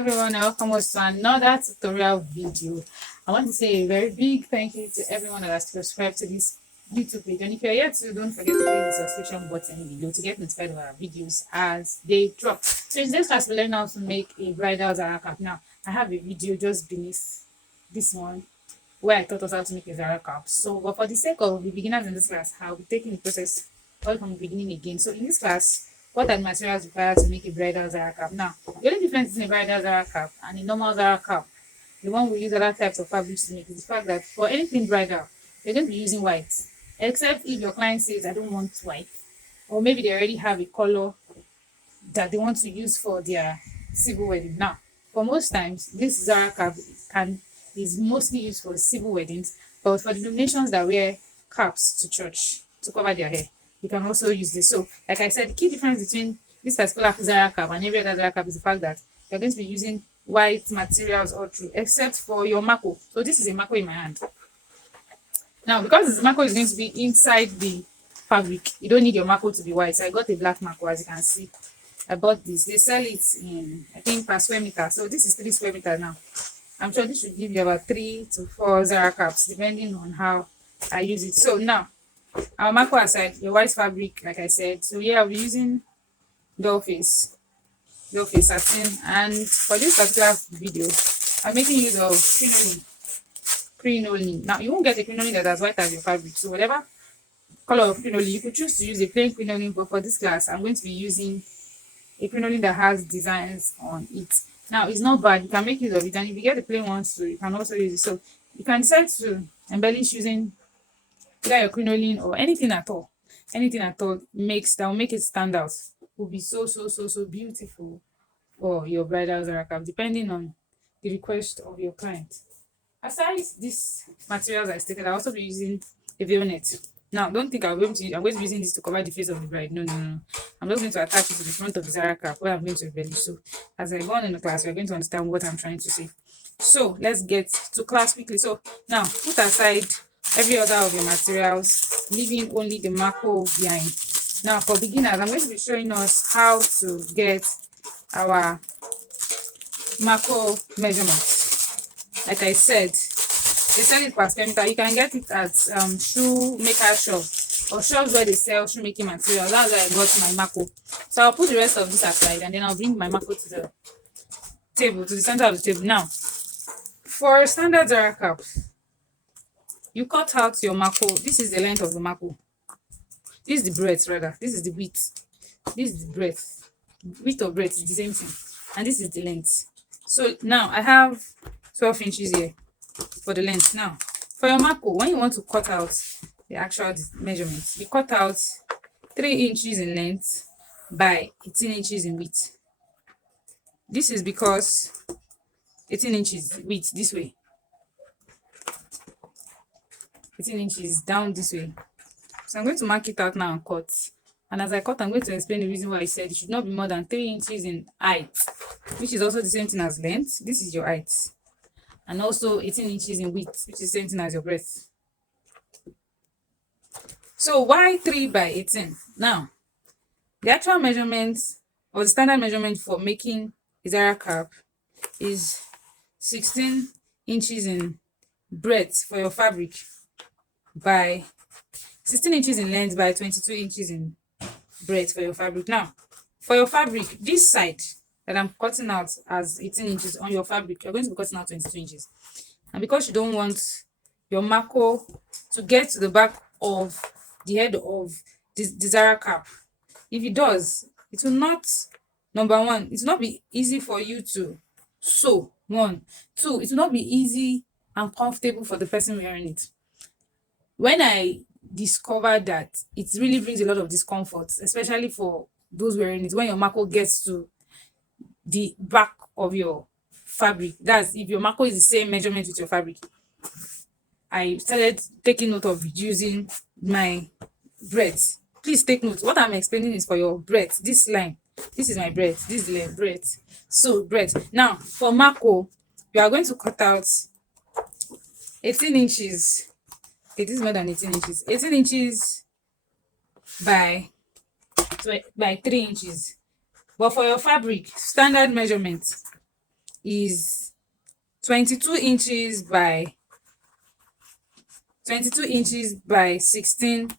everyone, and welcome us to another tutorial video. I want to say a very big thank you to everyone that has subscribed to this YouTube page. And if you're yet to, don't forget to click the subscription button below to get notified of our videos as they drop. So in this class, we learn how to make a bridal Zaracap. Now, I have a video just beneath this one where I taught us how to make a Zaracap. So, but for the sake of the beginners in this class, I'll be taking the process all from the beginning again. So in this class, what are the materials required to make a bridal Zaracap? Now, the only difference between a bridal Zaracap and a normal Zaracap, the one we use other types of fabrics to make, is the fact that for anything bridal, you're going to be using white. Except if your client says, I don't want white. Or maybe they already have a color that they want to use for their civil wedding. Now, for most times, this Zaracap is mostly used for civil weddings, but for the denominations that wear caps to church to cover their hair, you can also use this. So, like I said, the key difference between this particular Zaracap and every other Zaracap is the fact that you're going to be using white materials all through, except for your Maco. So this is a Maco in my hand. Now, because this Maco is going to be inside the fabric, you don't need your Maco to be white. So I got a black Maco, as you can see. I bought this. They sell it in, I think, per square meter. So this is 3 square meters now. I'm sure this should give you about 3 to 4 Zaracaps, depending on how I use it. So now, our Maco aside, your white fabric, like I said. So yeah, I'll be using doll face satin. And for this particular video, I'm making use of crinoline. Now, you won't get a crinoline that as white as your fabric. So whatever color of crinoline, you could choose to use a plain crinoline. But for this class, I'm going to be using a crinoline that has designs on it. Now, it's not bad. You can make use of it. And if you get the plain ones, so you can also use it. So you can decide to embellish using either your crinoline or anything at all that will make it stand out, will be so beautiful for your bridal Zaracap, depending on the request of your client. Aside these materials I stated, I'll also be using a veil net. Now, don't think I'm going to be using this to cover the face of the bride. No. I'm just going to attach it to the front of the Zaracap where I'm going to embellish. So as I go on in the class, we're going to understand what I'm trying to say. So let's get to class quickly. So now put aside every other of your materials, leaving only the Maco behind. Now for beginners, I'm going to be showing us how to get our Maco measurements. Like I said, they sell it per square meter. You can get it at shoemaker shop or shops where they sell shoemaking materials. That's where I got my Maco. So I'll put the rest of this aside and then I'll bring my Maco to the table, to the center of the table. Now, for standard Zaracap, you cut out your Maco. This is the length of the Maco. This is the breadth, rather. This is the width. This is the breadth. Width or breadth is the same thing. And this is the length. So now I have 12 inches here for the length. Now, for your Maco, when you want to cut out the actual measurements, you cut out 3 inches in length by 18 inches in width. This is because 18 inches width this way, 18 inches down this way. So I'm going to mark it out now and cut. And as I cut, I'm going to explain the reason why I said it should not be more than 3 inches in height, which is also the same thing as length. This is your height. And also 18 inches in width, which is the same thing as your breadth. So why 3 by 18? Now, the actual measurement or the standard measurement for making a Zaracap is 16 inches in breadth for your fabric by 16 inches in length by 22 inches in breadth for your fabric. Now, for your fabric, this side that I'm cutting out as 18 inches on your fabric, you're going to be cutting out 22 inches. And because you don't want your Maco to get to the back of the head of the Zaracap, if it does, it will not, number one, it will not be easy for you to sew. 1, 2, it will not be easy and comfortable for the person wearing it. When I discovered that it really brings a lot of discomfort, especially for those wearing it, when your Maco gets to the back of your fabric, that's if your Maco is the same measurement with your fabric, I started taking note of reducing my breadth. Please take note. What I'm explaining is for your breadth. This line, this is my breadth, this is the breadth. So breadth. Now for Maco, you are going to cut out 18 inches. Okay, this is more than 18 inches. 18 inches by 3 inches. But for your fabric, standard measurement, is 22 inches by 16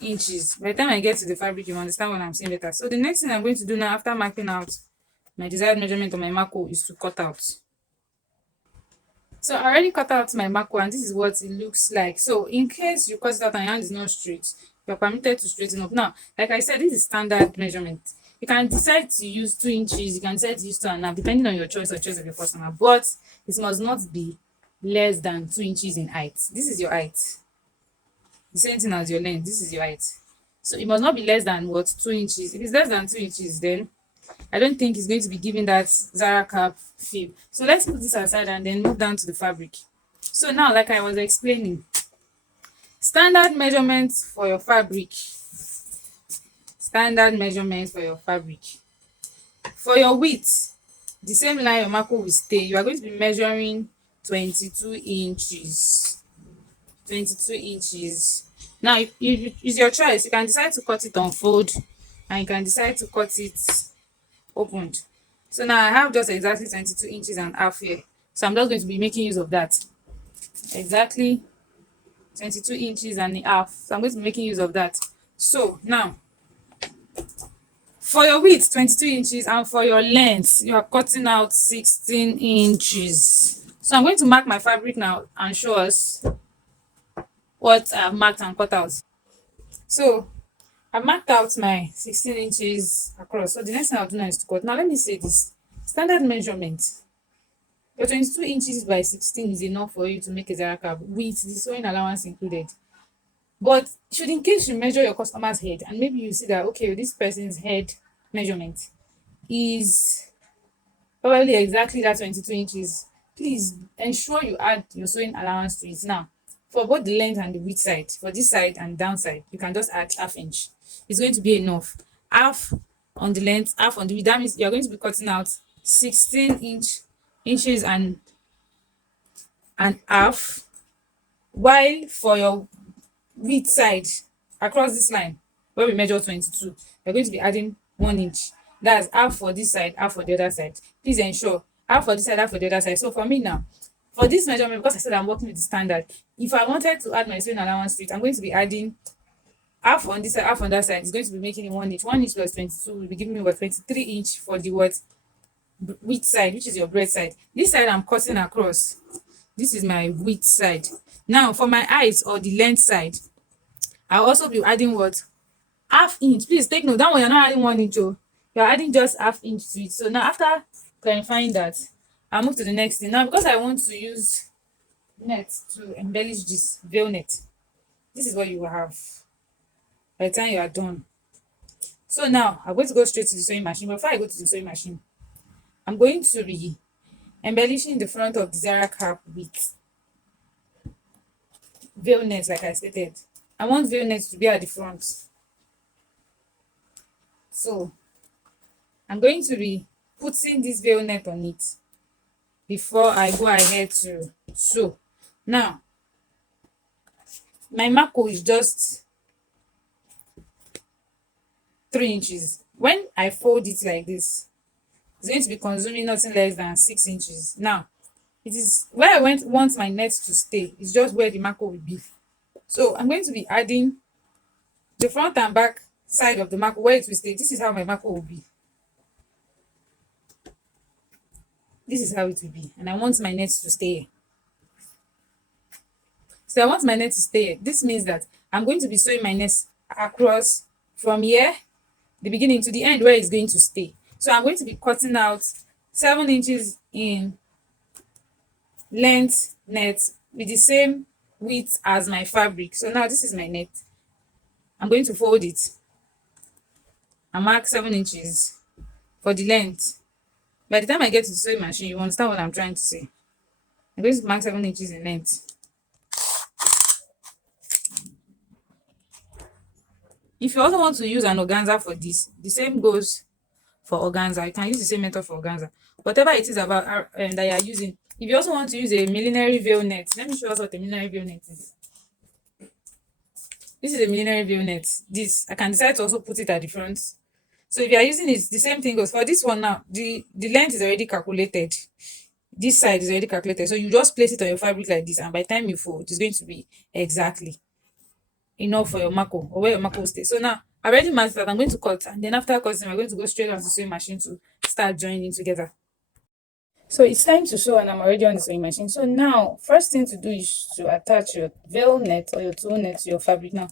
inches. By the time I get to the fabric, you understand what I'm saying better. So the next thing I'm going to do now, after marking out my desired measurement on my Maco, is to cut out. So I already cut out my Maco, and this is what it looks like. So in case you cut it out and your hand is not straight, you're permitted to straighten up. Now, like I said, this is standard measurement. You can decide to use 2 inches, you can decide to use 2.5, depending on your choice or choice of your customer, but it must not be less than 2 inches in height. This is your height. The same thing as your length. This is your height. So it must not be less than what? 2 inches. If it's less than 2 inches, then I don't think it's going to be giving that Zaracap feel. So let's put this aside and then move down to the fabric. So now, like I was explaining, standard measurements for your fabric. Standard measurements for your fabric. For your width, the same line your Maco will stay. You are going to be measuring 22 inches. 22 inches. Now, if it's your choice, you can decide to cut it on fold and you can decide to cut it opened. So now I have just exactly 22 inches and half here. So I'm just going to be making use of that. Exactly 22 inches and a half. So I'm going to be making use of that. So now, for your width, 22 inches, and for your length, you are cutting out 16 inches. So I'm going to mark my fabric now and show us what I've marked and cut out. So I marked out my 16 inches across. So the next thing I'll do now is to cut. Now let me say this. Standard measurement. Your 22 inches by 16 is enough for you to make a Zaracap with the sewing allowance included. But should in case you measure your customer's head and maybe you see that, okay, this person's head measurement is probably exactly that 22 inches, please ensure you add your sewing allowance to it. Now, for both the length and the width side, for this side and down side, you can just add half inch. It's going to be enough. Half on the length, half on the width. That means you're going to be cutting out 16 inches and half, while for your width side across this line where we measure 22, you're going to be adding 1 inch. That's half for this side, half for the other side. Please ensure half for this side, half for the other side. So for me now, for this measurement, because I said I'm working with the standard, if I wanted to add my sewing allowance to it, I'm going to be adding half on this side, half on that side. It's going to be making it 1 inch. 1 inch plus 22 will be giving me what, 23 inch for the what, width side, which is your breast side. This side I'm cutting across. This is my width side. Now for my height or the length side, I'll also be adding what, half inch. Please take note, that one you're not adding 1 inch. Oh, you're adding just half inch to it. So now after clarifying that, I'll move to the next thing. Now because I want to use net to embellish this veil net, this is what you will have by the time you are done. So now I'm going to go straight to the sewing machine. But before I go to the sewing machine, I'm going to be embellishing the front of the Zaracap with veil net. Like I stated, I want veil net to be at the front. So I'm going to be putting this veil net on it before I go ahead to sew. Now my Maco is just 3 inches. When I fold it like this, it's going to be consuming nothing less than 6 inches. Now it is where I want my net to stay. It's just where the Maco will be. So I'm going to be adding the front and back side of the Maco where it will stay. This is how my Maco will be. This is how it will be. And I want my net to stay here. So I want my net to stay here. This means that I'm going to be sewing my net across from here, the beginning, to the end where it's going to stay. So I'm going to be cutting out 7 inches in length net with the same width as my fabric. So now this is my net. I'm going to fold it and mark 7 inches for the length. By the time I get to the sewing machine, you understand what I'm trying to say. I'm going to mark 7 inches in length. If you also want to use an organza for this, the same goes for organza. You can use the same method for organza. Whatever it is about that you are using. If you also want to use a millinery veil net, let me show us what a millinery veil net is. This is a millinery veil net. This, I can decide to also put it at the front. So if you are using it, the same thing goes. For this one now, the length is already calculated. this side is already calculated. So you just place it on your fabric like this, and by the time you fold, it's going to be exactly enough for your Maco or where your Maco will stay. So now I already marked that. I'm going to cut, and then after cutting, we're going to go straight on the sewing machine to start joining together. So it's time to sew, and I'm already on the sewing machine. So now, first thing to do is to attach your veil net or your tulle net to your fabric. Now,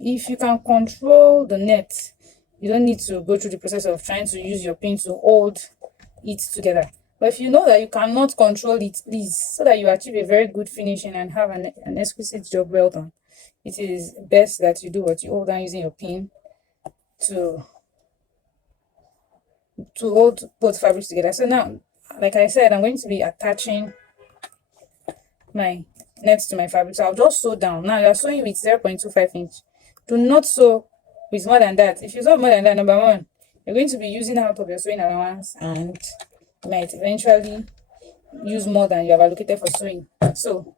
if you can control the net, you don't need to go through the process of trying to use your pin to hold it together. But if you know that you cannot control it, please, so that you achieve a very good finishing and have an exquisite job well done, it is best that you do what you hold on using your pin to hold both fabrics together. So now, like I said, I'm going to be attaching my net to my fabric. So I'll just sew down. Now you're sewing with 0.25 inch. Do not sew with more than that. If you sew more than that, number one, you're going to be using out of your sewing allowance, and you might eventually use more than you have allocated for sewing. So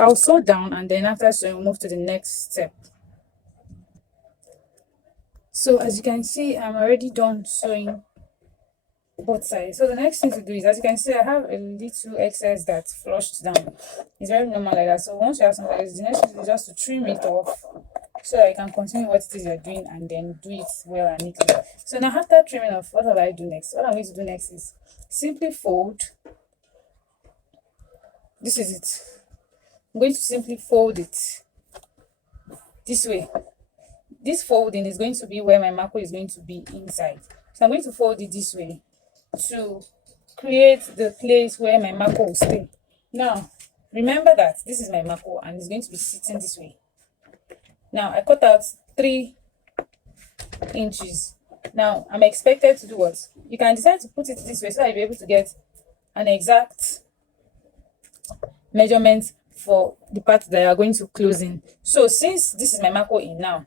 I'll sew down, and then after sewing, we'll move to the next step. So as you can see, I'm already done sewing both sides. So the next thing to do is, as you can see, I have a little excess that flushed down. It's very normal like that. So once you have something like this, the next thing is just to trim it off so that you can continue what it is you're doing, and then do it well and neatly. So now after trimming off, what will I do next? What I'm going to do next is simply fold. This is it. I'm going to simply fold it this way. This folding is going to be where my Maco is going to be inside. So I'm going to fold it this way to create the place where my Maco will stay. Now, remember that this is my Maco, and it's going to be sitting this way. Now, I cut out 3 inches. Now, I'm expected to do what? You can decide to put it this way so that you'll be able to get an exact measurement for the part that you are going to close in. So, since this is my Maco in now,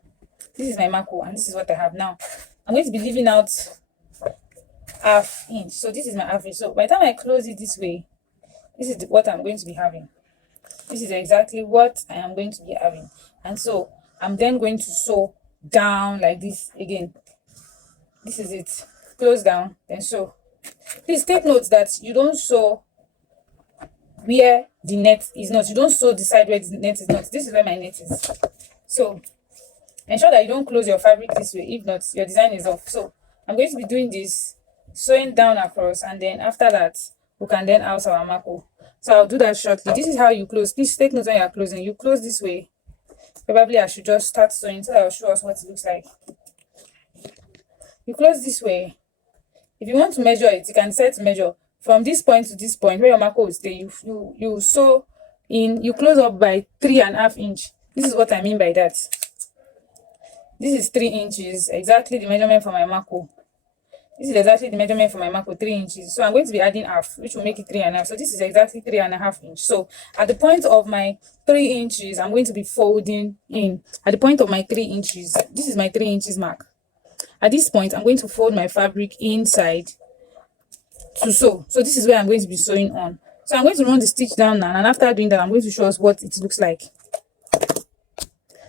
this is my Maco, and this is what I have now, I'm going to be leaving out ½ inch. So this is my ½ inch. So by the time I close it this way, this is what I'm going to be having. This is exactly what I am going to be having. And so I'm then going to sew down like this again. This is it. Close down, then sew. Please take note that you don't sew where the net is not. You don't sew the side where the net is not. This is where my net is. So ensure that you don't close your fabric this way. If not, your design is off. So I'm going to be doing this, sewing down across, and then after that, we can then out our Maco. So I'll do that shortly. This is how you close. Please take note when you're closing. You close this way. Probably I should just start sewing so I'll show us what it looks like. You close this way. If you want to measure it, you can set to measure from this point to this point where your Maco will stay. You sew in, you close up by 3½ inch. This is what I mean by that. This is 3 inches, exactly the measurement for my Maco. This is exactly the measurement for my Maco, 3 inches. So I'm going to be adding half, which will make it 3½. So this is exactly 3½ inch. So at the point of my 3 inches, I'm going to be folding in. At the point of my 3 inches, this is my 3 inches mark. At this point, I'm going to fold my fabric inside to sew. So this is where I'm going to be sewing on. So I'm going to run the stitch down now, and after doing that, I'm going to show us what it looks like.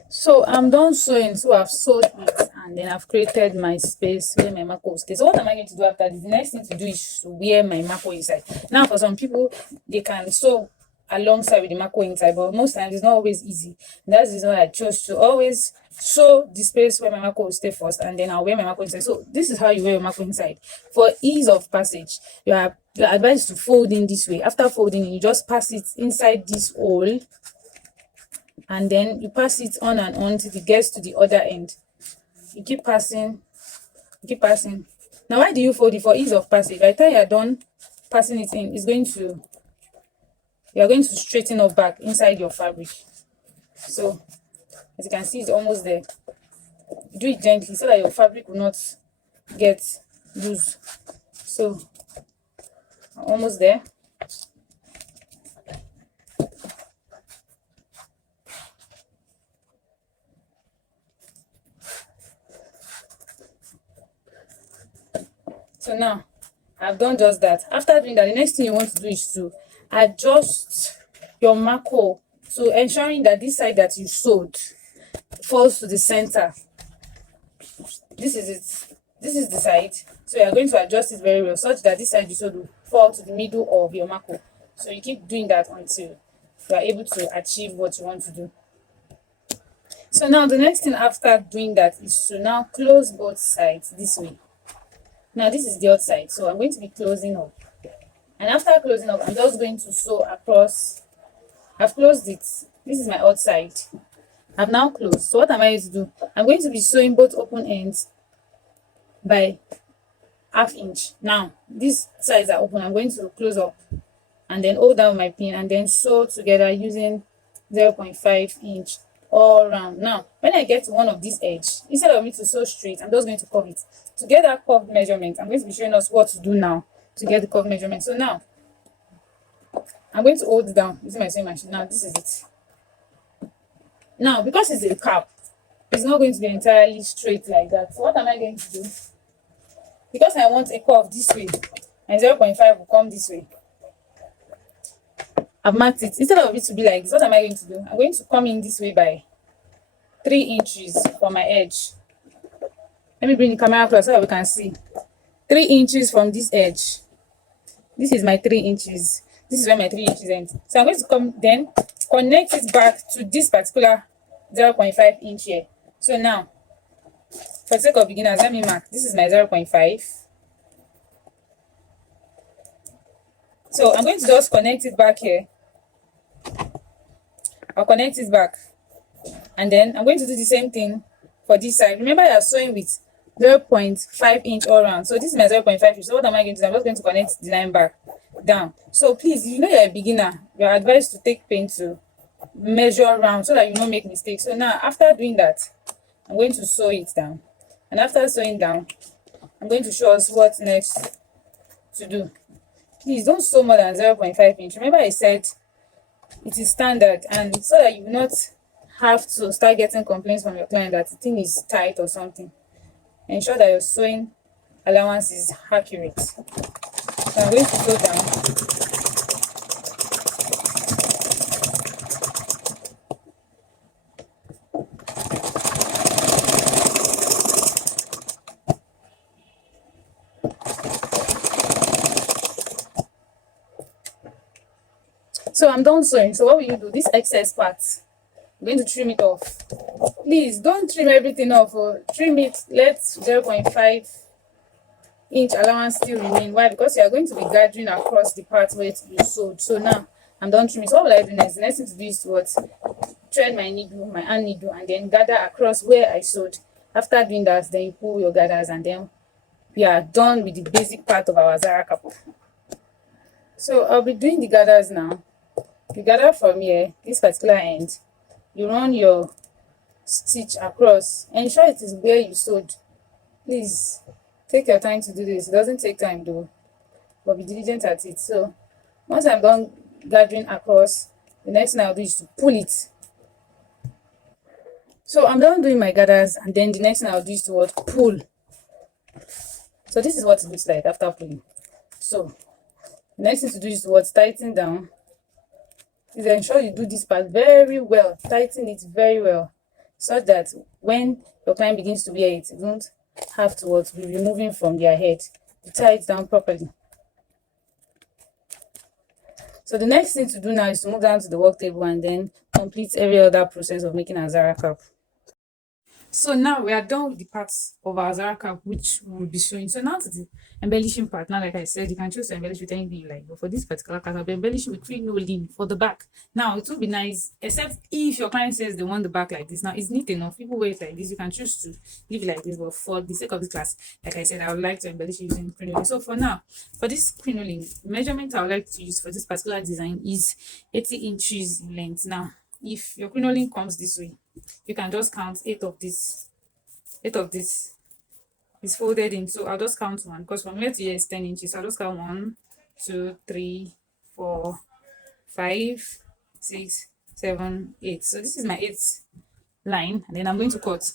So I'm done sewing. So I've sewed it, and then I've created my space where my Maco will stay. So what am I going to do after this? The next thing to do is to wear my Maco inside. Now for some people, they can sew alongside with the Maco inside, but most times it's not always easy. That's the reason why I chose to always sew the space where my Maco will stay first, and then I'll wear my Maco inside. So this is how you wear your Maco inside. For ease of passage, you're advised to fold in this way. After folding, you just pass it inside this hole, and then you pass it on and on till it gets to the other end. You keep passing, you keep passing. Now why do you fold it? For ease of passage. By the time you're done passing it in, you're going to straighten up back inside your fabric. So as you can see, it's almost there. Do it gently so that your fabric will not get loose. So I'm almost there. So now I've done just that. After doing that, the next thing you want to do is to adjust your Maco, so ensuring that this side that you sewed falls to the center. This is it. This is the side. So you're going to adjust it very well such that this side you sewed will fall to the middle of your Maco. So you keep doing that until you are able to achieve what you want to do. So now the next thing after doing that is to now close both sides this way. Now this is the outside, so I'm going to be closing up. And after closing up, I'm just going to sew across. I've closed it. This is my outside. I've now closed. So what am I going to do? I'm going to be sewing both open ends by ½ inch. Now these sides are open. I'm going to close up and then hold down my pin and then sew together using 0.5 inch all round. Now when I get to one of these edge, instead of me to sew straight, I'm just going to curve it. To get that curved measurement, I'm going to be showing us what to do now to get the curved measurement. So now I'm going to hold it down using my sewing machine. Now this is it. Now because it's a cap, it's not going to be entirely straight like that. So what am I going to do? Because I want a curve this way and 0.5 will come this way, I've marked it. Instead of it to be like this, what am I going to do? I'm going to come in this way by 3 inches from my edge. Let me bring the camera close so that we can see. 3 inches from this edge. This is my 3 inches. This is where my 3 inches ends. So I'm going to come then connect it back to this particular 0.5 inch here. So now, for the sake of beginners, let me mark. This is my 0.5. So I'm going to just connect it back here. I'll connect it back. And then I'm going to do the same thing for this side. Remember, you're sewing with 0.5 inch all around. So this is my 0.5 inch. So what am I going to do? I'm just going to connect the line back down. So please, if you know you're a beginner, you're advised to take pain to measure around so that you don't make mistakes. So now after doing that, I'm going to sew it down. And after sewing down, I'm going to show us what's next to do. Please don't sew more than 0.5 inch. Remember I said it is standard, and so that you will not have to start getting complaints from your client that the thing is tight or something. Ensure that your sewing allowance is accurate. So I'm going to sew down. So I'm done sewing. So what will you do? This excess part, I'm going to trim it off. Please don't trim everything off. Or trim it. Let 0.5 inch allowance still remain. Why? Because you are going to be gathering across the part where you sewed. So now I'm done trimming. So what will I do next? The next thing to do is what? Thread my needle, my hand needle, and then gather across where I sewed. After doing that, then you pull your gathers, and then we are done with the basic part of our Zaracap. So I'll be doing the gathers now. You gather from here, this particular end, you run your stitch across. Ensure it is where you sewed. Please take your time to do this. It doesn't take time though, but be diligent at it. So once I'm done gathering across, the next thing I'll do is to pull it. So I'm done doing my gathers, and then the next thing I'll do is to what? Pull. So this is what it looks like after pulling. So the next thing to do is to what? Tighten down. Please ensure you do this part very well. Tighten it very well, so that when your client begins to wear it, you don't have to what? Be removing from their head. You tie it down properly. So the next thing to do now is to move down to the work table and then complete every other process of making a Zaracap. So now we are done with the parts of our Zaracap, which we will be showing. So now to the embellishing part. Now, like I said, you can choose to embellish with anything you like. But for this particular part, I'll be embellishing with crinoline for the back. Now, it will be nice, except if your client says they want the back like this. Now, it's neat enough. People wear it like this. You can choose to leave it like this. But for the sake of this class, like I said, I would like to embellish using crinoline. So for now, for this crinoline, the measurement I would like to use for this particular design is 80 inches in length. Now, if your crinoline comes this way, you can just count 8 of this. 8 of this is folded in. So I'll just count 1 because from here to here is 10 inches. So I'll just count 1, 2, 3, 4, 5, 6, 7, 8. So this is my 8th line, and then I'm going to cut.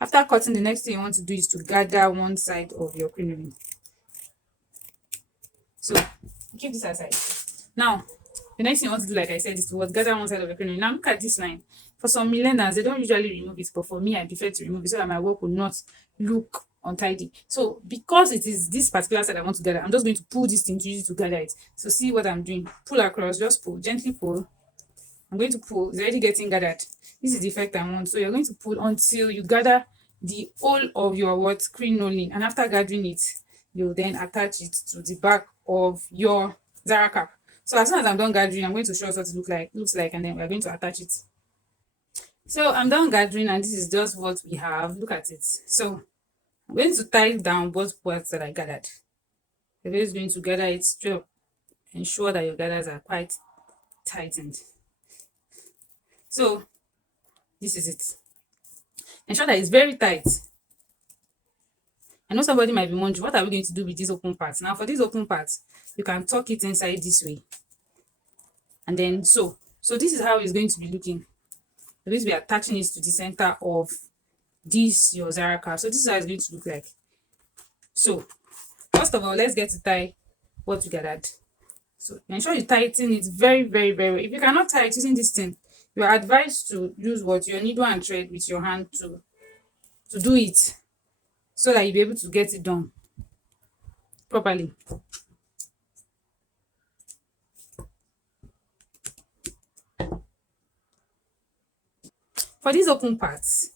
After cutting, the next thing you want to do is to gather one side of your crinoline. So keep this aside. Now, the next thing you want to do, like I said, is to gather one side of your crinoline. Now look at this line. For some millennials, they don't usually remove it, but for me, I prefer to remove it so that my work will not look untidy. So because it is this particular side I want to gather, I'm just going to pull this thing to use it to gather it. So see what I'm doing. Pull across, just pull, gently pull. I'm going to pull. It's already getting gathered. This is the effect I want. So you're going to pull until you gather the whole of your what crinoline. And after gathering it, you then attach it to the back of your Zaracap. So as soon as I'm done gathering, I'm going to show us what it looks like, and then we're going to attach it. So I'm done gathering, and this is just what we have. Look at it. So I'm going to tie down both parts that I gathered. You're just going to gather it straight up. Ensure that your gathers are quite tightened. So this is it. Ensure that it's very tight. I know somebody might be wondering, what are we going to do with these open parts? Now, for these open parts, you can tuck it inside this way. And then so this is how it's going to be looking. We're going to be attaching it to the center of this your Zaracap. So this is how it's going to look like. So first of all, let's get to tie what we gathered. So ensure you tighten it very, very, very well. If you cannot tie it using this thing, you are advised to use what your needle and thread with your hand to do it, so that you'll be able to get it done properly. For these open parts,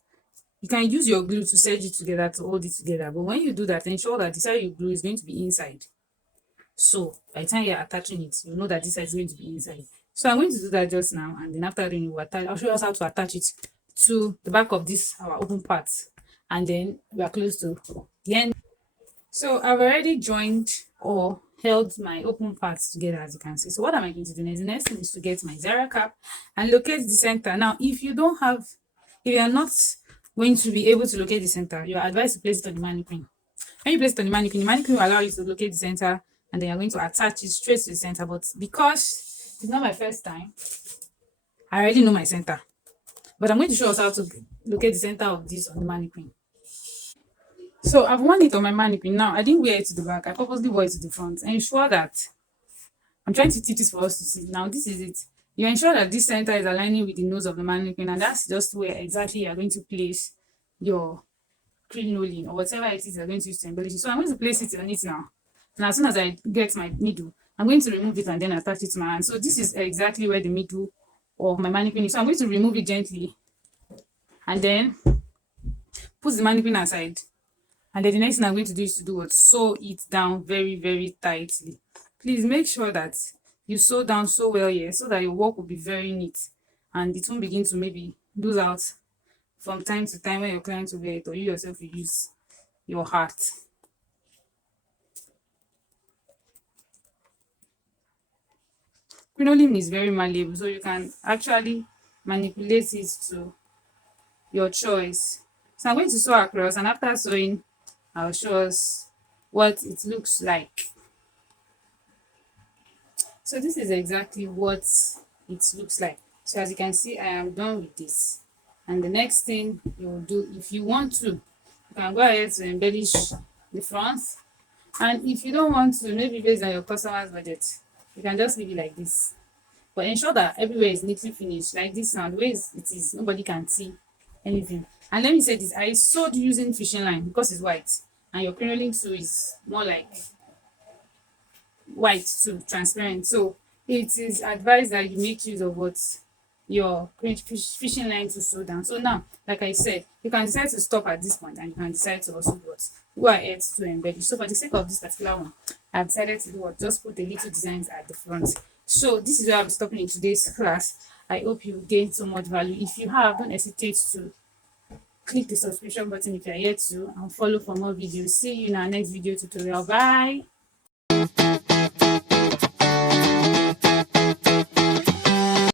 you can use your glue to serge it together to hold it together. But when you do that, ensure that the side you glue is going to be inside. So by the time you're attaching it, you know that this side is going to be inside. So I'm going to do that just now, and then after doing it, I'll show us how to attach it to the back of this our open part, and then we are close to the end. So I've already joined or held my open parts together, as you can see. So what am I going to do next? The next thing is to get my Zaracap and locate the center. Now, if you are not going to be able to locate the center, you are advised to place it on the mannequin. When you place it on the mannequin will allow you to locate the center, and then you're going to attach it straight to the center. But because it's not my first time, I already know my center. But I'm going to show us how to locate the center of this on the mannequin. So I've worn it on my mannequin. Now I didn't wear it to the back. I purposely wore it to the front. Ensure that I'm trying to tip this for us to see. Now this is it. You ensure that this center is aligning with the nose of the mannequin, and that's just where exactly you're going to place your crinoline or whatever it is you're going to use to embellish it. So I'm going to place it on it now. And as soon as I get my needle, I'm going to remove it and then attach it to my hand. So this is exactly where the middle of my mannequin is. So I'm going to remove it gently and then put the mannequin aside. And then the next thing I'm going to do is to sew it down very, very tightly. Please make sure that you sew down so well here, so that your work will be very neat and it won't begin to maybe lose out from time to time when your client will wear it, or you yourself will use your heart. Crinoline is very malleable, so you can actually manipulate it to your choice. So I'm going to sew across, and after sewing, I'll show us what it looks like. So this is exactly what it looks like. So as you can see, I am done with this. And the next thing you will do, if you want to, you can go ahead to embellish the front. And if you don't want to, maybe based on your customer's budget, you can just leave it like this. But ensure that everywhere is neatly finished. Like this now, the way it is, nobody can see anything. And let me say this, I sewed using fishing line because it's white, and your crinoline too is more like white too, transparent. So it is advised that you make use of what your fishing line to sew down. So now, like I said, you can decide to stop at this point, and you can decide to also go ahead to embellish. So for the sake of this particular one, I've decided to do what, just put the little designs at the front. So this is where I'm stopping in today's class. I hope you gained so much value. If you have, don't hesitate to click the subscription button if you're yet to, and follow for more videos. See you in our next video tutorial. Bye.